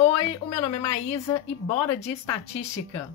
Oi, o meu nome é Maísa e bora de estatística!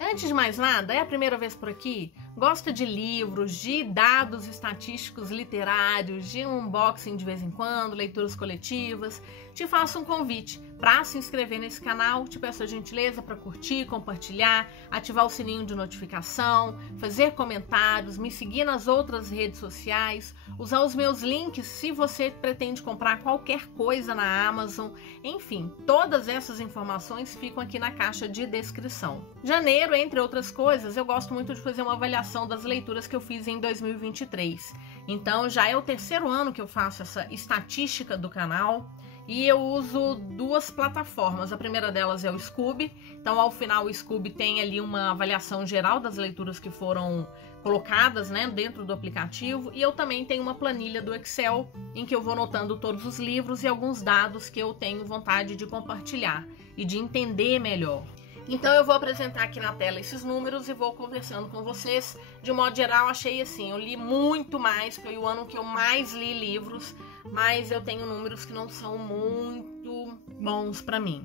Antes de mais nada, é a primeira vez por aqui? Gosta de livros, de dados estatísticos literários, de unboxing de vez em quando, leituras coletivas? Te faço um convite para se inscrever nesse canal, te peço a gentileza para curtir, compartilhar, ativar o sininho de notificação, fazer comentários, me seguir nas outras redes sociais, usar os meus links se você pretende comprar qualquer coisa na Amazon, enfim, todas essas informações ficam aqui na caixa de descrição. Janeiro, entre outras coisas, eu gosto muito de fazer uma avaliação das leituras que eu fiz em 2023. Então já é o terceiro ano que eu faço essa estatística do canal. E eu uso duas plataformas, a primeira delas é o Scoob, então ao final o Scoob tem ali uma avaliação geral das leituras que foram colocadas, né, dentro do aplicativo, e eu também tenho uma planilha do Excel em que eu vou anotando todos os livros e alguns dados que eu tenho vontade de compartilhar e de entender melhor. Então eu vou apresentar aqui na tela esses números e vou conversando com vocês. De um modo geral, achei assim, eu li muito mais, foi o ano que eu mais li livros, mas eu tenho números que não são muito bons para mim.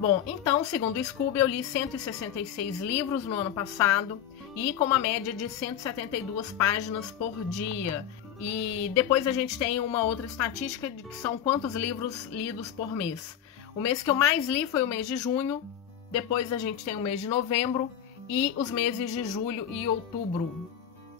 Bom, então, segundo o Scoob, eu li 166 livros no ano passado e com uma média de 172 páginas por dia. E depois a gente tem uma outra estatística de que são quantos livros lidos por mês. O mês que eu mais li foi o mês de junho, depois a gente tem o mês de novembro e os meses de julho e outubro.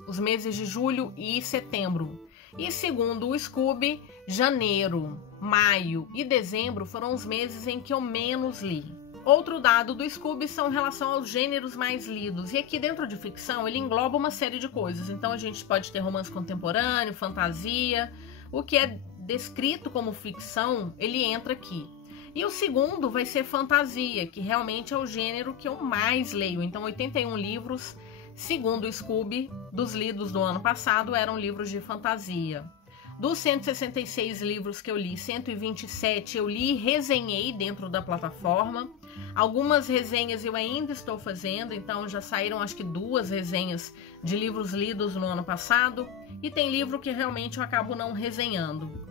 Os meses de julho e setembro. E segundo o Scoob, janeiro, maio e dezembro foram os meses em que eu menos li. Outro dado do Scoob são em relação aos gêneros mais lidos. E aqui dentro de ficção ele engloba uma série de coisas. Então a gente pode ter romance contemporâneo, fantasia. O que é descrito como ficção, ele entra aqui. E o segundo vai ser fantasia, que realmente é o gênero que eu mais leio. Então 81 livros, segundo o Scoob, dos lidos do ano passado eram livros de fantasia. Dos 166 livros que eu li, 127 eu li e resenhei dentro da plataforma. Algumas resenhas eu ainda estou fazendo, então já saíram acho que 2 resenhas de livros lidos no ano passado. E tem livro que realmente eu acabo não resenhando.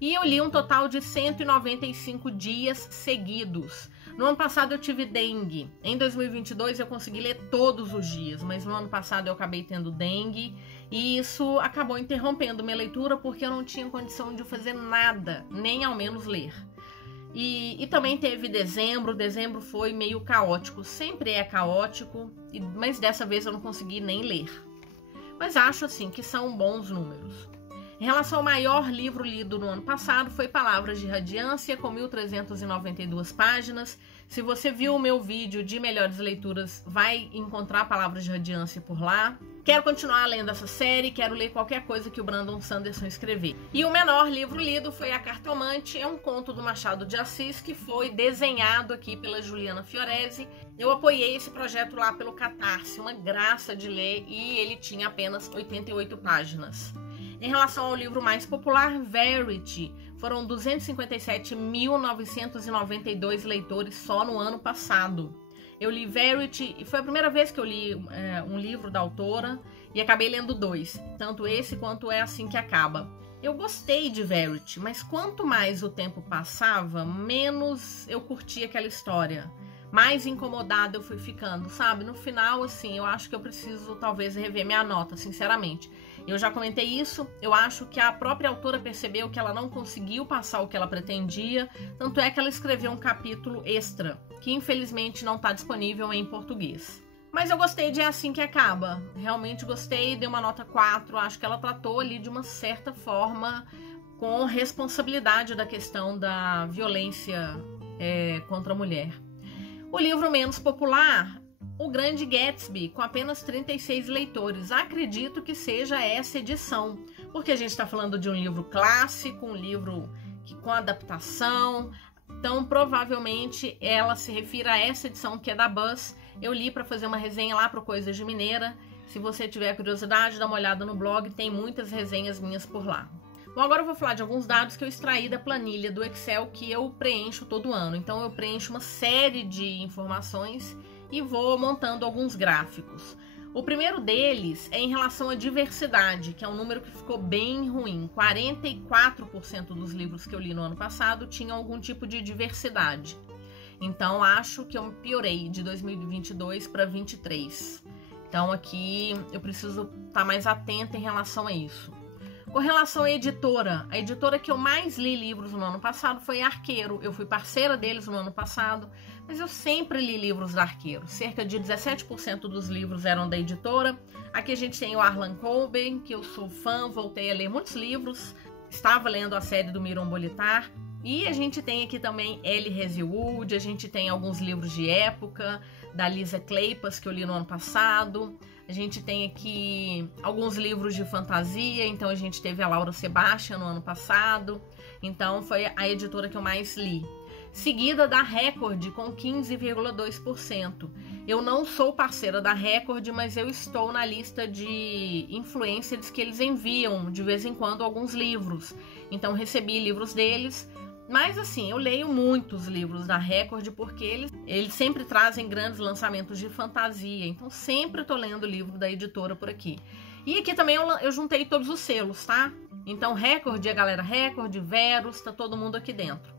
E eu li um total de 195 dias seguidos. No ano passado eu tive dengue. Em 2022 eu consegui ler todos os dias, mas no ano passado eu acabei tendo dengue e isso acabou interrompendo minha leitura porque eu não tinha condição de fazer nada, nem ao menos ler. E também teve dezembro. Dezembro foi meio caótico, sempre é caótico, mas dessa vez eu não consegui nem ler. Mas acho assim que são bons números. Em relação ao maior livro lido no ano passado, foi Palavras de Radiância, com 1.392 páginas. Se você viu o meu vídeo de melhores leituras, vai encontrar Palavras de Radiância por lá. Quero continuar lendo essa série, quero ler qualquer coisa que o Brandon Sanderson escrever. E o menor livro lido foi A Cartomante, é um conto do Machado de Assis que foi desenhado aqui pela Juliana Fiorese. Eu apoiei esse projeto lá pelo Catarse, uma graça de ler, e ele tinha apenas 88 páginas. Em relação ao livro mais popular, Verity, foram 257.992 leitores só no ano passado. Eu li Verity e foi a primeira vez que eu li um livro da autora e acabei lendo 2, tanto esse quanto É Assim que Acaba. Eu gostei de Verity, mas quanto mais o tempo passava, menos eu curtia aquela história. Mais incomodada eu fui ficando, sabe? No final, assim, eu acho que eu preciso talvez rever minha nota, sinceramente. Eu já comentei isso, eu acho que a própria autora percebeu que ela não conseguiu passar o que ela pretendia, tanto é que ela escreveu um capítulo extra, que infelizmente não está disponível em português. Mas eu gostei de É Assim que Acaba, realmente gostei, dei uma nota 4, acho que ela tratou ali de uma certa forma com responsabilidade da questão da violência contra a mulher. O livro menos popular, O Grande Gatsby, com apenas 36 leitores. Acredito que seja essa edição, porque a gente está falando de um livro clássico, um livro com adaptação, então provavelmente ela se refira a essa edição que é da Buzz. Eu li para fazer uma resenha lá para o Coisas de Mineira. Se você tiver curiosidade, dá uma olhada no blog, tem muitas resenhas minhas por lá. Bom, agora eu vou falar de alguns dados que eu extraí da planilha do Excel que eu preencho todo ano. Então eu preencho uma série de informações e vou montando alguns gráficos. O primeiro deles é em relação à diversidade, que é um número que ficou bem ruim. 44% dos livros que eu li no ano passado tinham algum tipo de diversidade. Então, acho que eu piorei de 2022 para 2023. Então, aqui eu preciso estar mais atenta em relação a isso. Com relação à editora, a editora que eu mais li livros no ano passado foi Arqueiro. Eu fui parceira deles no ano passado, mas eu sempre li livros da Arqueiro. Cerca de 17% dos livros eram da editora. Aqui a gente tem o Harlan Coben, que eu sou fã, voltei a ler muitos livros. Estava lendo a série do Miron Bolitar. E a gente tem aqui também L. Hazelwood, a gente tem alguns livros de época, da Lisa Kleypas, que eu li no ano passado. A gente tem aqui alguns livros de fantasia, então a gente teve a Laura Sebastian no ano passado. Então foi a editora que eu mais li. Seguida da Record com 15,2%. Eu não sou parceira da Record, mas eu estou na lista de influencers que eles enviam de vez em quando alguns livros. Então recebi livros deles. Mas assim, eu leio muitos livros da Record porque eles sempre trazem grandes lançamentos de fantasia. Então sempre tô lendo livro da editora por aqui. E aqui também eu juntei todos os selos, tá? Então Record, a galera Record, Verus, tá todo mundo aqui dentro.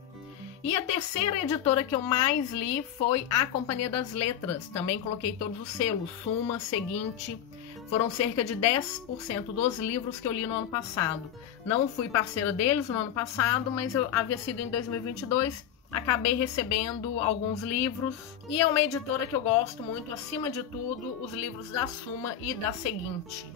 E a terceira editora que eu mais li foi a Companhia das Letras. Também coloquei todos os selos, Suma, Seguinte. Foram cerca de 10% dos livros que eu li no ano passado. Não fui parceira deles no ano passado, mas eu havia sido em 2022. Acabei recebendo alguns livros. E é uma editora que eu gosto muito, acima de tudo, os livros da Suma e da Seguinte.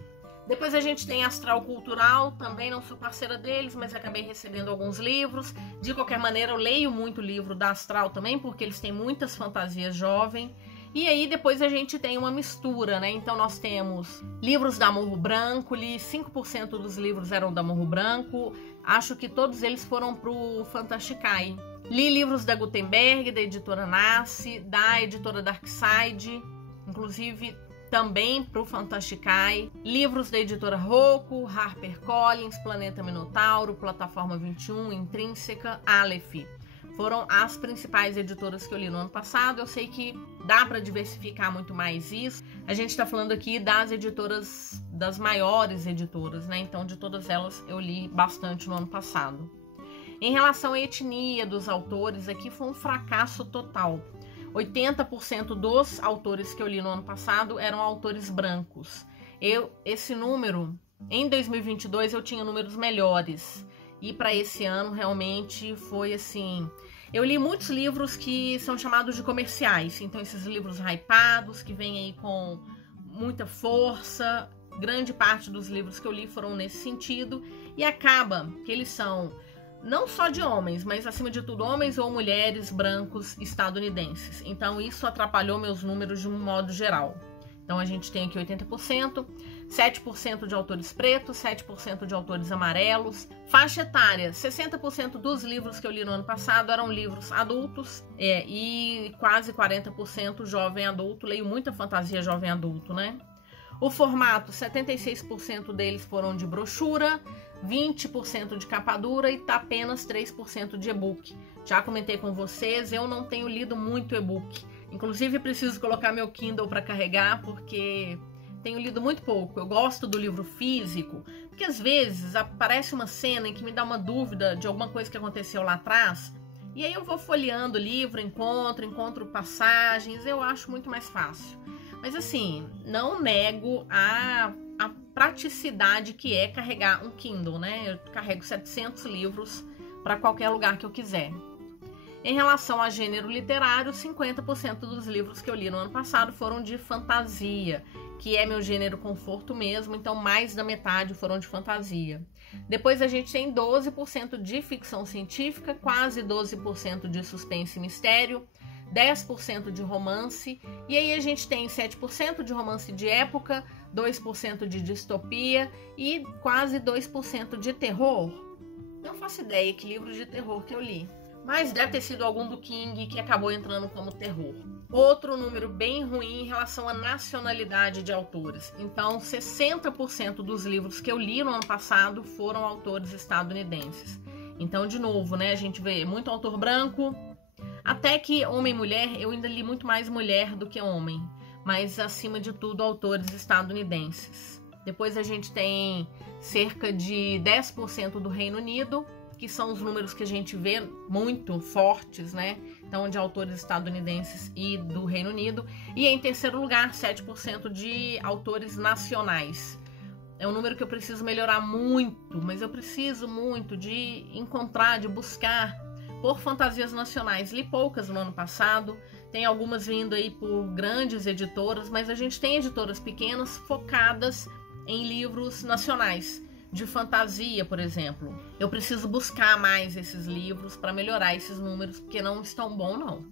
Depois a gente tem Astral Cultural, também não sou parceira deles, mas acabei recebendo alguns livros. De qualquer maneira, eu leio muito livro da Astral também, porque eles têm muitas fantasias jovens. E aí depois a gente tem uma mistura, né? Então nós temos livros da Morro Branco, li 5% dos livros eram da Morro Branco. Acho que todos eles foram pro Fantasticai. Li livros da Gutenberg, da editora Nasce, da editora Darkside, inclusive também pro Fantasticai. Livros da editora Rocco, HarperCollins, Planeta Minotauro, Plataforma 21, Intrínseca, Aleph. Foram as principais editoras que eu li no ano passado. Eu sei que dá para diversificar muito mais isso. A gente está falando aqui das editoras, das maiores editoras, né? Então, de todas elas, eu li bastante no ano passado. Em relação à etnia dos autores, aqui foi um fracasso total. 80% dos autores que eu li no ano passado eram autores brancos. Esse número, em 2022, eu tinha números melhores. E para esse ano, realmente, foi assim... Eu li muitos livros que são chamados de comerciais. Então, esses livros hypados, que vêm aí com muita força. Grande parte dos livros que eu li foram nesse sentido. E acaba que eles são não só de homens, mas acima de tudo homens ou mulheres brancos estadunidenses. Então, isso atrapalhou meus números de um modo geral. Então, a gente tem aqui 80%, 7% de autores pretos, 7% de autores amarelos. Faixa etária, 60% dos livros que eu li no ano passado eram livros adultos e quase 40% jovem adulto. Leio muita fantasia jovem adulto, né? O formato, 76% deles foram de brochura, 20% de capa dura e apenas 3% de e-book. Já comentei com vocês, eu não tenho lido muito e-book. Inclusive, preciso colocar meu Kindle para carregar, porque tenho lido muito pouco. Eu gosto do livro físico, porque às vezes aparece uma cena em que me dá uma dúvida de alguma coisa que aconteceu lá atrás, e aí eu vou folheando o livro, encontro passagens, eu acho muito mais fácil. Mas assim, não nego a praticidade que é carregar um Kindle, né? Eu carrego 700 livros para qualquer lugar que eu quiser. Em relação a gênero literário, 50% dos livros que eu li no ano passado foram de fantasia, que é meu gênero conforto mesmo, então mais da metade foram de fantasia. Depois a gente tem 12% de ficção científica, quase 12% de suspense e mistério, 10% de romance, e aí a gente tem 7% de romance de época, 2% de distopia e quase 2% de terror. Não faço ideia que livro de terror que eu li, mas deve ter sido algum do King que acabou entrando como terror. Outro número bem ruim em relação à nacionalidade de autores. Então, 60% dos livros que eu li no ano passado foram autores estadunidenses. Então, de novo, né, a gente vê muito autor branco. Até que homem e mulher, eu ainda li muito mais mulher do que homem. mas acima de tudo autores estadunidenses. Depois a gente tem cerca de 10% do Reino Unido, que são os números que a gente vê muito fortes, né? Então, de autores estadunidenses e do Reino Unido. E em terceiro lugar, 7% de autores nacionais. É um número que eu preciso melhorar muito, mas eu preciso muito de encontrar, de buscar por fantasias nacionais. Li poucas no ano passado, tem algumas vindo aí por grandes editoras, mas a gente tem editoras pequenas focadas em livros nacionais, de fantasia, por exemplo. Eu preciso buscar mais esses livros para melhorar esses números, porque não estão bons, não.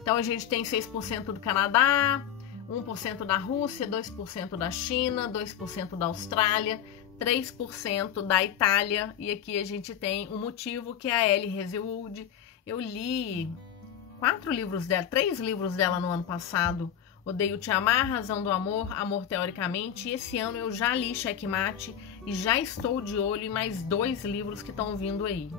Então a gente tem 6% do Canadá, 1% da Rússia, 2% da China, 2% da Austrália, 3% da Itália, e aqui a gente tem um motivo que é a Ellie Hazelwood. Eu li 3 livros dela no ano passado. Odeio Te Amar, Razão do Amor, Amor Teoricamente, e esse ano eu já li Checkmate e já estou de olho em mais 2 livros que estão vindo aí.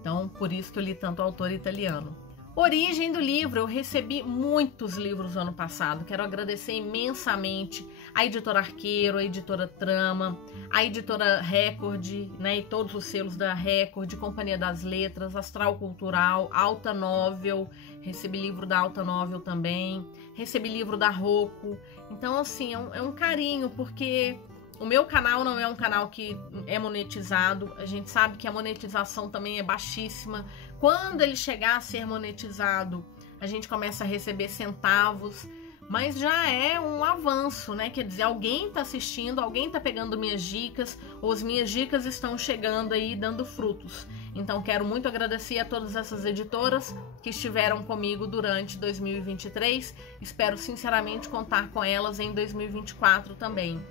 Então, por isso que eu li tanto autor italiano. Origem do livro, eu recebi muitos livros no ano passado. Quero agradecer imensamente a editora Arqueiro, a editora Trama, a editora Record, né, e todos os selos da Record, Companhia das Letras, Astral Cultural, Alta Novel, recebi livro da Alta Novel também, recebi livro da Roku. Então, assim, é um carinho, porque o meu canal não é um canal que é monetizado. A gente sabe que a monetização também é baixíssima. Quando ele chegar a ser monetizado, a gente começa a receber centavos, mas já é um avanço, né? Quer dizer, alguém está assistindo, alguém está pegando minhas dicas, ou as minhas dicas estão chegando aí dando frutos. Então, quero muito agradecer a todas essas editoras que estiveram comigo durante 2023. Espero sinceramente contar com elas em 2024 também.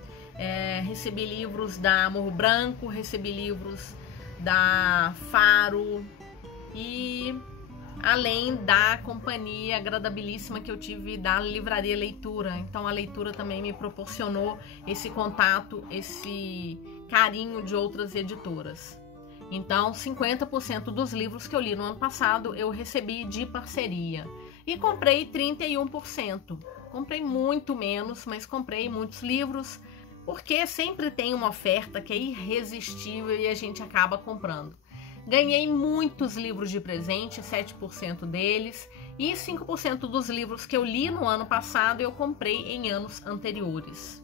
Recebi livros da Amor Branco, recebi livros da Faro e além da companhia agradabilíssima que eu tive da Livraria Leitura. Então a leitura também me proporcionou esse contato, esse carinho de outras editoras. Então 50% dos livros que eu li no ano passado eu recebi de parceria e comprei 31%. Comprei muito menos, mas comprei muitos livros, porque sempre tem uma oferta que é irresistível e a gente acaba comprando. Ganhei muitos livros de presente, 7% deles, e 5% dos livros que eu li no ano passado eu comprei em anos anteriores.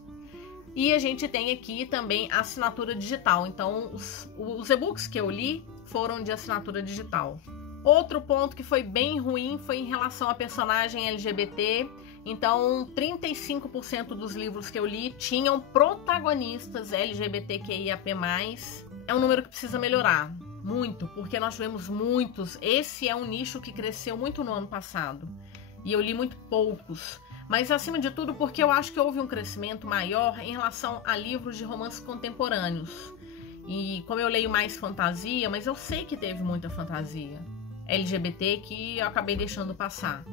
E a gente tem aqui também a assinatura digital, então os e-books que eu li foram de assinatura digital. Outro ponto que foi bem ruim foi em relação à personagem LGBT. Então, 35% dos livros que eu li tinham protagonistas LGBTQIAP+. É um número que precisa melhorar, muito, porque nós tivemos muitos. Esse é um nicho que cresceu muito no ano passado, e eu li muito poucos. Mas, acima de tudo, porque eu acho que houve um crescimento maior em relação a livros de romances contemporâneos. E como eu leio mais fantasia, mas eu sei que teve muita fantasia LGBT que eu acabei deixando passar.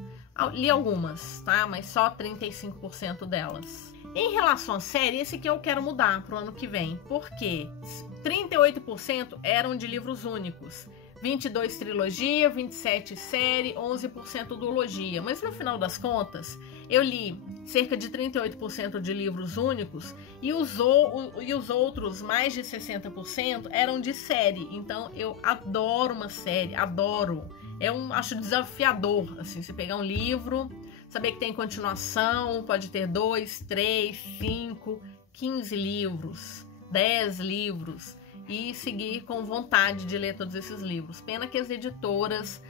Li algumas, tá? Mas só 35% delas. Em relação à série, esse que eu quero mudar pro ano que vem. Por quê? 38% eram de livros únicos. 22% trilogia, 27% série, 11% duologia. Mas no final das contas, eu li cerca de 38% de livros únicos e os outros, mais de 60%, eram de série. Então, eu adoro uma série, adoro. Acho desafiador, assim, você pegar um livro, saber que tem continuação, pode ter 2, 3, 5, 15 livros, 10 livros, e seguir com vontade de ler todos esses livros. Pena que as editoras,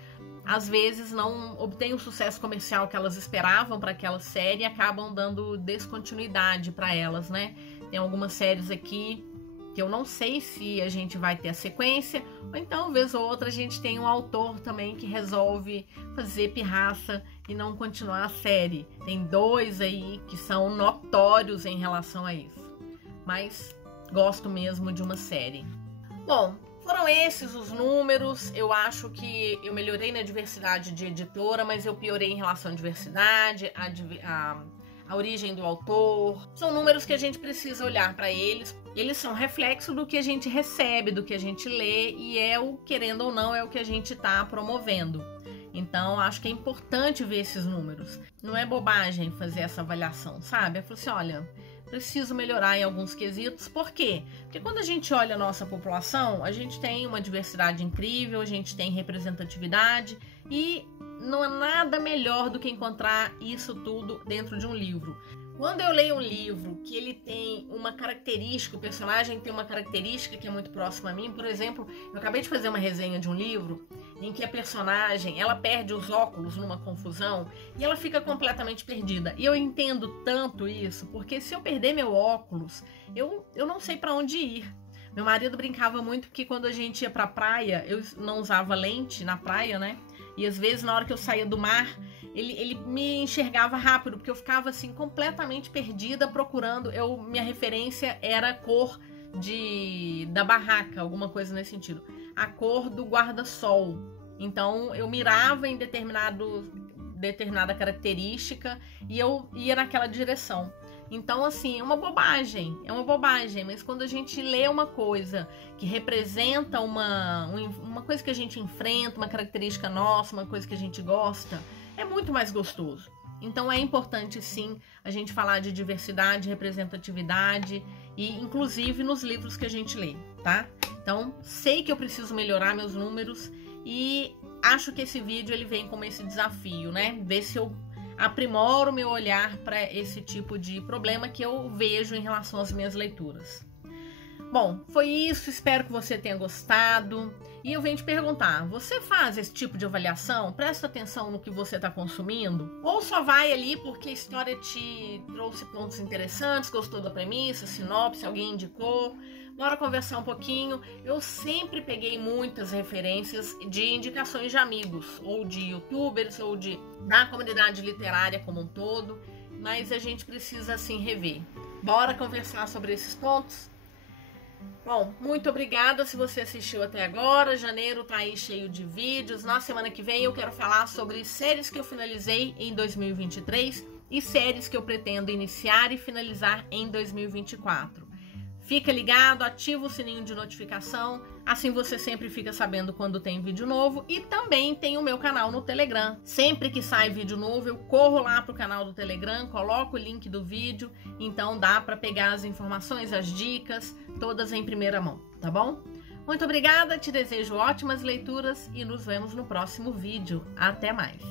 às vezes, não obtêm o sucesso comercial que elas esperavam para aquela série e acabam dando descontinuidade para elas, né? Tem algumas séries aqui que eu não sei se a gente vai ter a sequência, ou então, vez ou outra, a gente tem um autor também que resolve fazer pirraça e não continuar a série. Tem 2 aí que são notórios em relação a isso. Mas gosto mesmo de uma série. Bom, foram esses os números. Eu acho que eu melhorei na diversidade de editora, mas eu piorei em relação à diversidade, a origem do autor. São números que a gente precisa olhar para eles. Eles são reflexo do que a gente recebe, do que a gente lê, e querendo ou não, é o que a gente está promovendo. Então, acho que é importante ver esses números. Não é bobagem fazer essa avaliação, sabe? É falar assim, olha, preciso melhorar em alguns quesitos. Por quê? Porque quando a gente olha a nossa população, a gente tem uma diversidade incrível, a gente tem representatividade e não é nada melhor do que encontrar isso tudo dentro de um livro. Quando eu leio um livro que ele tem uma característica, o personagem tem uma característica que é muito próxima a mim, por exemplo, eu acabei de fazer uma resenha de um livro em que a personagem, ela perde os óculos numa confusão e ela fica completamente perdida. E eu entendo tanto isso, porque se eu perder meu óculos, eu não sei para onde ir. Meu marido brincava muito que quando a gente ia pra praia, eu não usava lente na praia, né? E às vezes na hora que eu saía do mar, ele me enxergava rápido, porque eu ficava assim completamente perdida procurando. Minha referência era a cor da barraca, alguma coisa nesse sentido. A cor do guarda-sol. Então eu mirava em determinada característica e eu ia naquela direção. Então, assim, é uma bobagem, mas quando a gente lê uma coisa que representa uma coisa que a gente enfrenta, uma característica nossa, uma coisa que a gente gosta, é muito mais gostoso. Então é importante, sim, a gente falar de diversidade, representatividade e, inclusive, nos livros que a gente lê, tá? Então, sei que eu preciso melhorar meus números e acho que esse vídeo ele vem como esse desafio, né? Ver se eu aprimoro o meu olhar para esse tipo de problema que eu vejo em relação às minhas leituras. Bom, foi isso, espero que você tenha gostado. E eu venho te perguntar, você faz esse tipo de avaliação? Presta atenção no que você está consumindo? Ou só vai ali porque a história te trouxe pontos interessantes, gostou da premissa, sinopse, alguém indicou? Bora conversar um pouquinho. Eu sempre peguei muitas referências de indicações de amigos, ou de youtubers, ou da comunidade literária como um todo, mas a gente precisa, assim, rever. Bora conversar sobre esses pontos? Bom, muito obrigada se você assistiu até agora. Janeiro tá aí cheio de vídeos. Na semana que vem eu quero falar sobre séries que eu finalizei em 2023 e séries que eu pretendo iniciar e finalizar em 2024. Fica ligado, ativa o sininho de notificação, assim você sempre fica sabendo quando tem vídeo novo. E também tem o meu canal no Telegram. Sempre que sai vídeo novo, eu corro lá pro canal do Telegram, coloco o link do vídeo, então dá para pegar as informações, as dicas, todas em primeira mão, tá bom? Muito obrigada, te desejo ótimas leituras e nos vemos no próximo vídeo. Até mais!